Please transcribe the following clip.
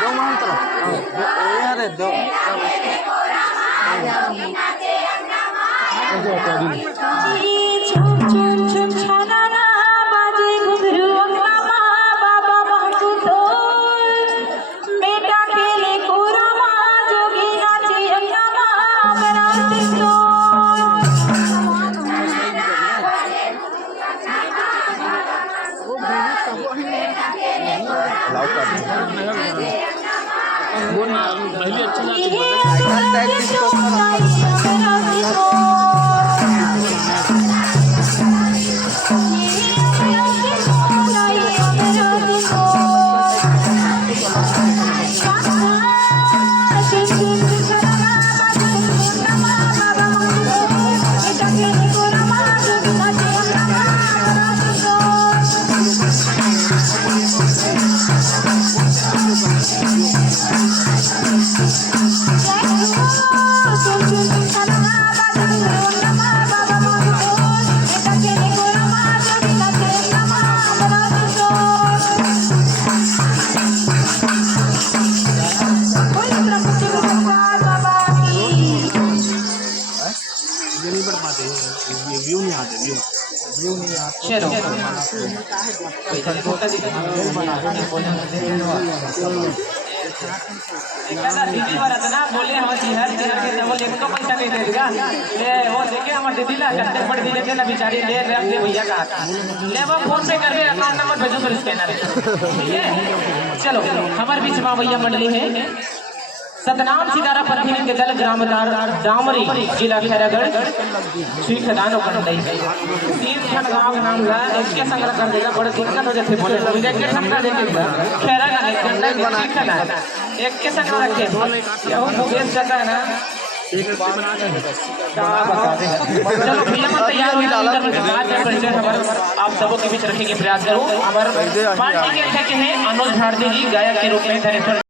दो महांतरा यार दो छुम छुम छुम छाना बाजे घुंघरू अंगना बाबा बांकू ढोल बेटा खेले कोरा जोगी नाचे अंगना बरात व्यू नहीं आते व्यू नहीं आते दीदी वाला था ना बोले हम हर चैनल के डबल एक तो पैसा नहीं देगा ले वो देखे हमारे दीदी ला कष्ट पड़ दी लेकिन ना बेचारी ले रहे भैया का ले वो फोन पे कर दे अकाउंट नंबर भेजो फिर स्कैनर है चलो हमारे बीच में भैया मंडली है सतनाम सितारा प्रतिनिधि के दल ग्रामदार डामरी जिला खैरागढ़ श्री खदानो कंडई तीन ठन गांव नाम ला एक के संग कर देगा बड़े दिक्कत हो जाते बोले एक के संग देके खैरागढ़ कंडई खदा एक के संग रखे ये वो मुकेश जगह है ना एक बना के चलो भैया मत तैयार हो जाओ आज परिचय हमारे आप सबों के बीच रखने के प्रयास करूं हमारे पार्टी के अध्यक्ष हैं अनुज भारती जी गायक के रूप में